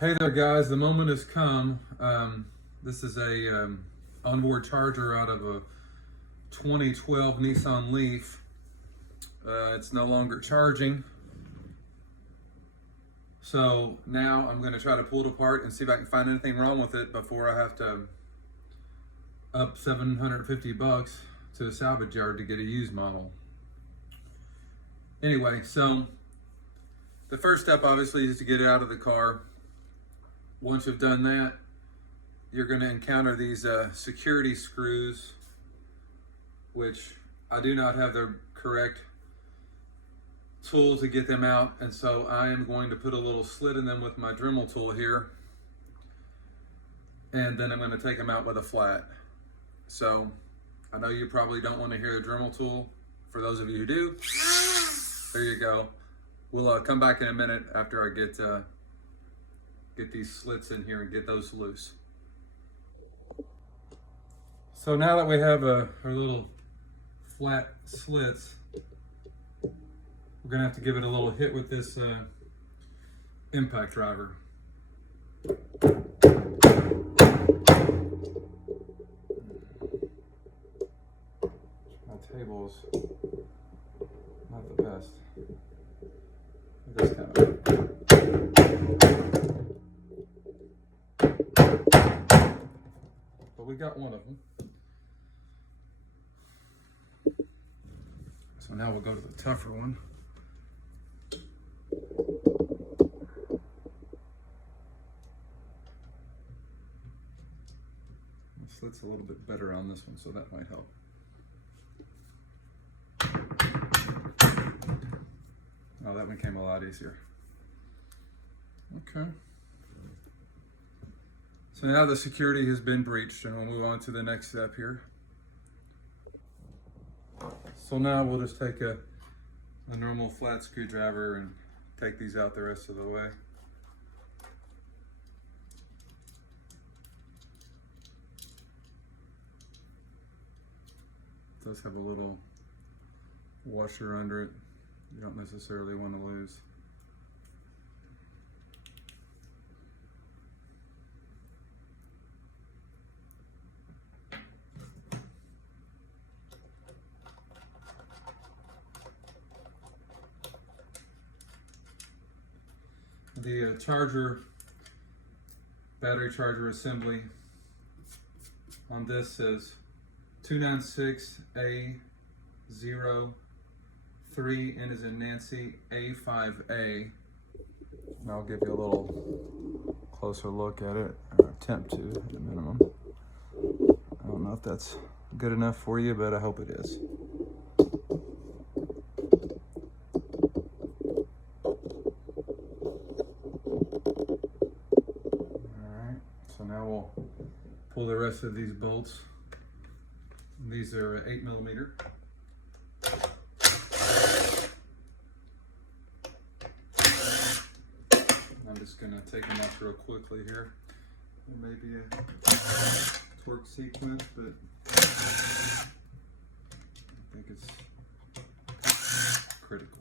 Hey there, guys. The moment has come. This is a onboard charger out of a 2012 Nissan Leaf. It's no longer charging. So now I'm going to try to pull it apart and see if I can find anything wrong with it before I have to up $750 to a salvage yard to get a used model. Anyway, so the first step obviously is to get it out of the car. Once you've done that, you're going to encounter these security screws, which I do not have the correct tool to get them out, and so I am going to put a little slit in them with my Dremel tool here, and then I'm going to take them out with a flat. So I know you probably don't want to hear the Dremel tool. For those of you who do, there you go. We'll come back in a minute after I get these slits in here and get those loose. So now that we have our little flat slits, we're gonna have to give it a little hit with this impact driver. My table's not the best. This kind of. But we got one of them. So now we'll go to the tougher one. The slit's a little bit better on this one, so that might help. Oh, that one came a lot easier. Okay. So now the security has been breached, and we'll move on to the next step here. So now we'll just take a normal flat screwdriver and take these out the rest of the way. It does have a little washer under it. You don't necessarily want to lose. The battery charger assembly on this says 296A03, N as in Nancy, A5A. And I'll give you a little closer look at it, or attempt to at a minimum. I don't know if that's good enough for you, but I hope it is. So now we'll pull the rest of these bolts. These are 8mm. I'm just gonna take them off real quickly here. There may be a torque sequence, but I think it's critical.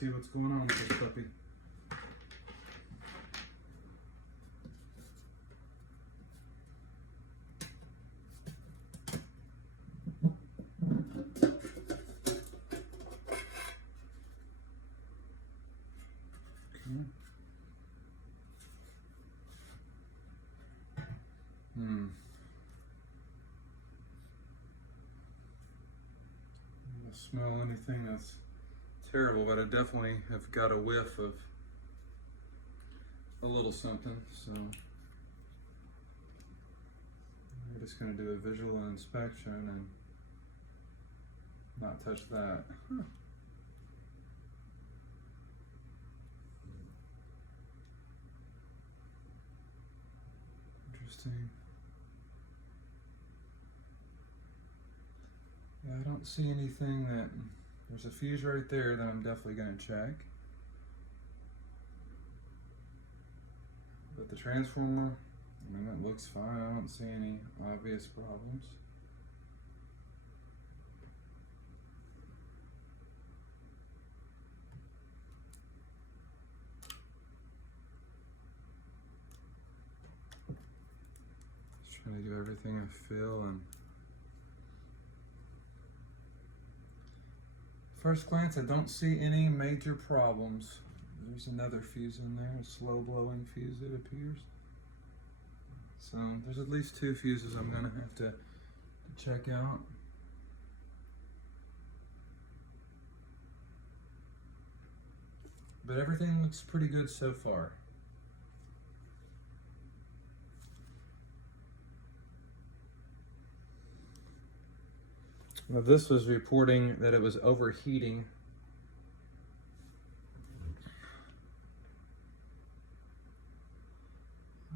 See what's going on with this puppy. I don't smell anything that's terrible, but I definitely have got a whiff of a little something, so we're just going to do a visual inspection and not touch that. Interesting. Yeah, I don't see anything that, there's a fuse right there that I'm definitely going to check. But the transformer, I mean, it looks fine. I don't see any obvious problems. Just trying to give everything a feel, and first glance, I don't see any major problems. There's another fuse in there, a slow blowing fuse, it appears. So there's at least 2 fuses I'm gonna have to check out. But everything looks pretty good so far. Well, this was reporting that it was overheating.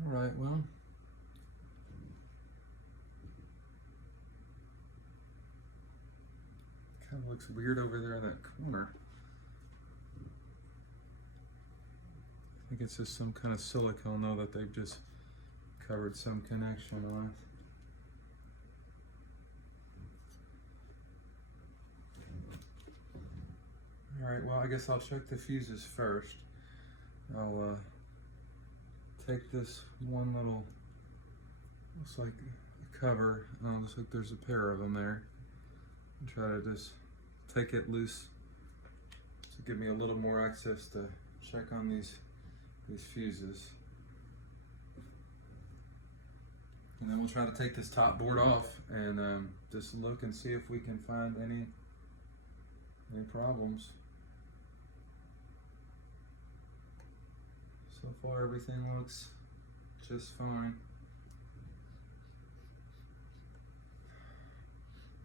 All right, well, kind of looks weird over there in that corner. I think it's just some kind of silicone though that they've just covered some connection with. All right, well, I guess I'll check the fuses first. I'll take this one little, looks like a cover, looks like there's a pair of them there, and try to just take it loose to give me a little more access to check on these fuses. And then we'll try to take this top board off and just look and see if we can find any problems. So far everything looks just fine.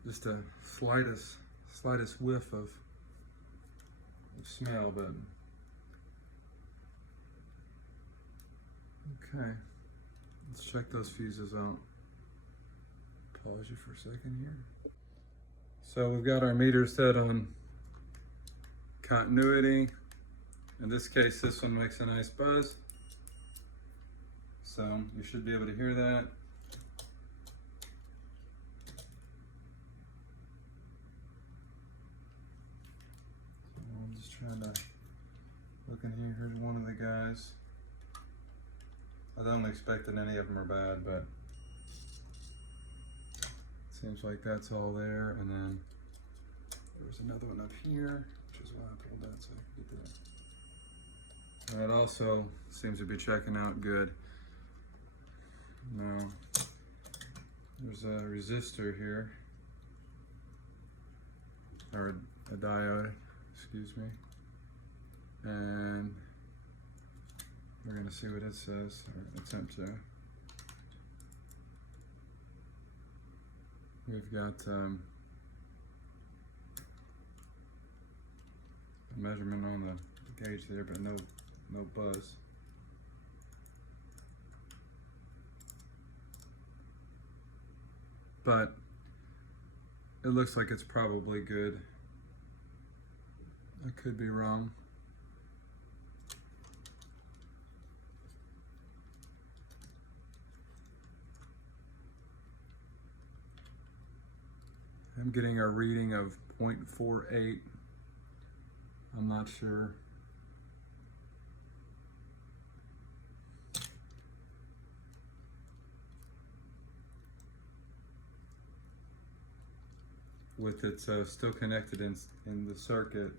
Just a slightest whiff of smell, but okay. Let's check those fuses out. Pause you for a second here. So we've got our meter set on continuity. In this case, this one makes a nice buzz. So you should be able to hear that. So I'm just trying to look in here. Here's one of the guys. I don't expect that any of them are bad, but it seems like that's all there. And then there's another one up here, which is why I pulled that so I could get that. And it also seems to be checking out good. Now, there's a resistor here, or a diode, excuse me. And we're gonna see what it says, or attempt to. We've got a measurement on the gauge there, but no buzz. But it looks like it's probably good. I could be wrong. I'm getting a reading of 0.48. I'm not sure. With it still connected in the circuit,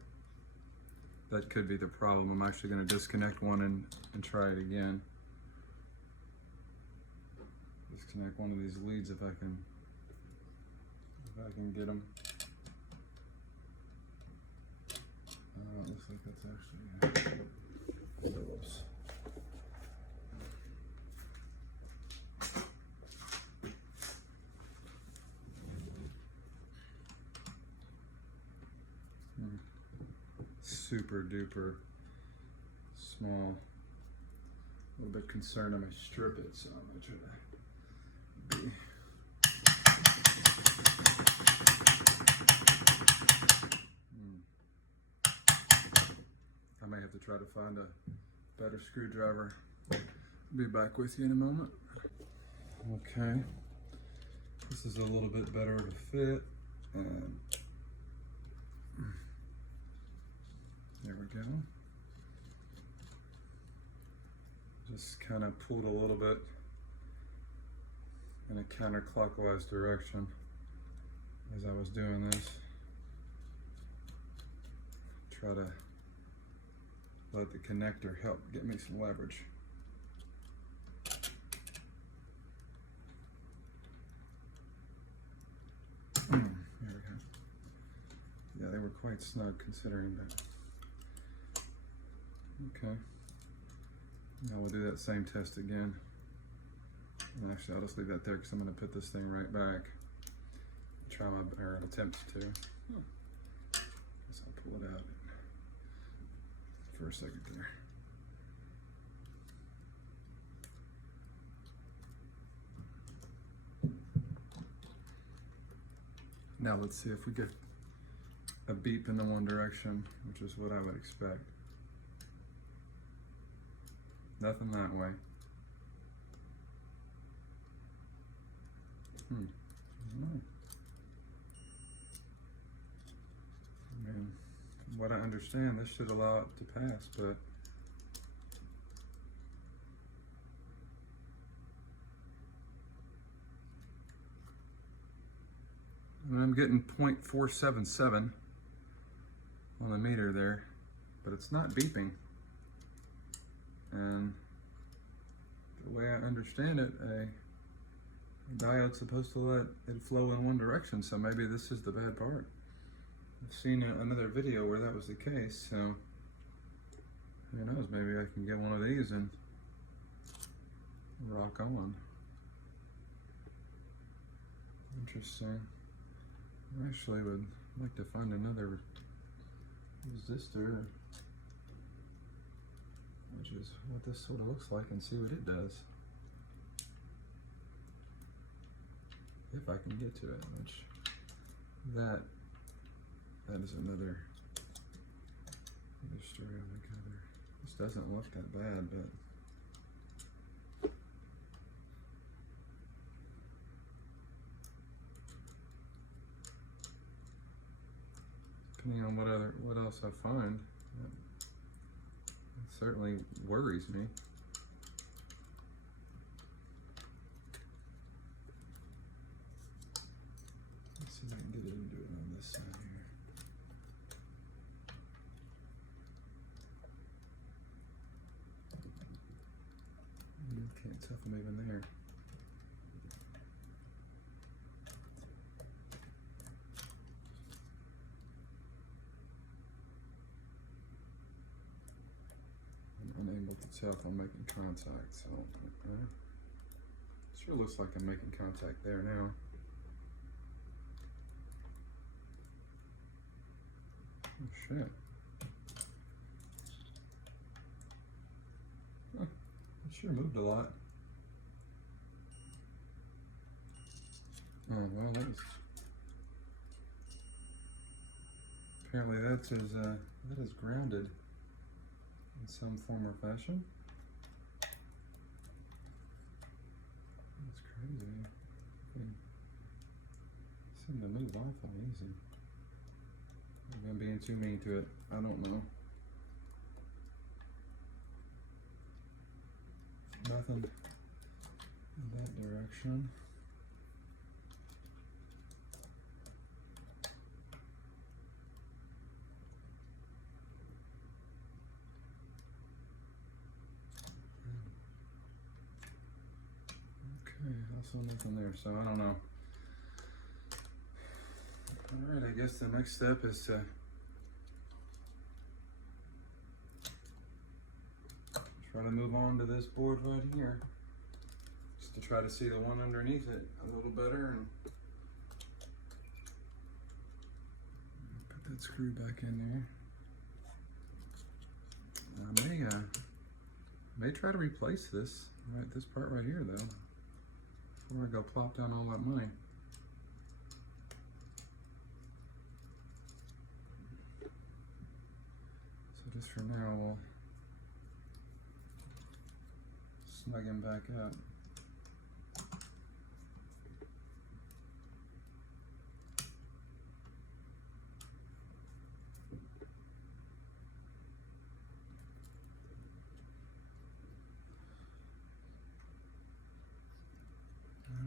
that could be the problem. I'm actually going to disconnect one and try it again. Disconnect one of these leads if I can get them. It looks like that's actually oops. Super duper small bit concerned I may strip it, so I'm gonna try to be. I may have to try to find a better screwdriver. Be back with you in a moment. Okay, this is a little bit better to fit. There we go. Just kind of pulled a little bit in a counterclockwise direction as I was doing this. Try to let the connector help get me some leverage. There we go. Yeah, they were quite snug considering that. Okay. Now we'll do that same test again. And actually, I'll just leave that there because I'm going to put this thing right back. Try my, or attempt to. Guess I'll pull it out for a second there. Now let's see if we get a beep in the one direction, which is what I would expect. Nothing that way. I don't know. I mean, from what I understand, this should allow it to pass, but and I'm getting 0.477 on the meter there, but it's not beeping. And the way I understand it, a diode's supposed to let it flow in one direction, so maybe this is the bad part. I've seen another video where that was the case, so who knows, maybe I can get one of these and rock on. Interesting. I actually would like to find another resistor, which is what this sort of looks like, and see what it does. If I can get to it, which that is another story altogether. This doesn't look that bad, but depending on what else I find, it certainly worries me. Let's see if I can get it into it on this side here. Can't tell if I'm even there. I'm unable to tell if I'm making contact, so okay. Sure looks like I'm making contact there now. Oh shit. Huh. It sure moved a lot. Oh well, that was apparently that is grounded in some form or fashion. That's crazy. They seem to move awful easy. Maybe I'm being too mean to it. I don't know. Nothing in that direction. Okay, also nothing there, so I don't know. Alright, I guess the next step is to try to move on to this board right here. Just to try to see the one underneath it a little better and put that screw back in there. I may May try to replace this part right here though, before I go plop down all that money. So just for now, we'll snug him back up.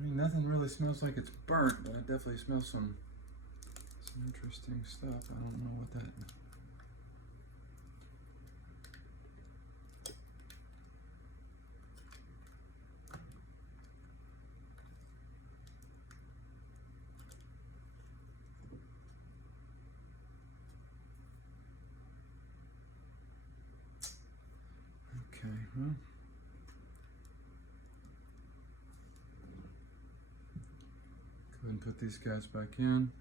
Nothing really smells like it's burnt, but it definitely smells some interesting stuff. I don't know what that. Okay, well. Go ahead and put these guys back in.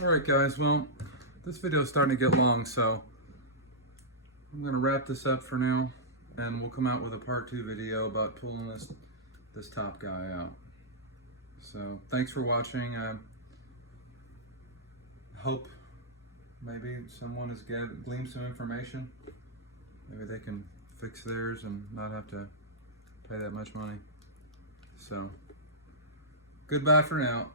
All right, guys, well, this video is starting to get long, so I'm going to wrap this up for now, and we'll come out with a part 2 video about pulling this top guy out. So thanks for watching. I hope maybe someone has gleaned some information. Maybe they can fix theirs and not have to pay that much money. So goodbye for now.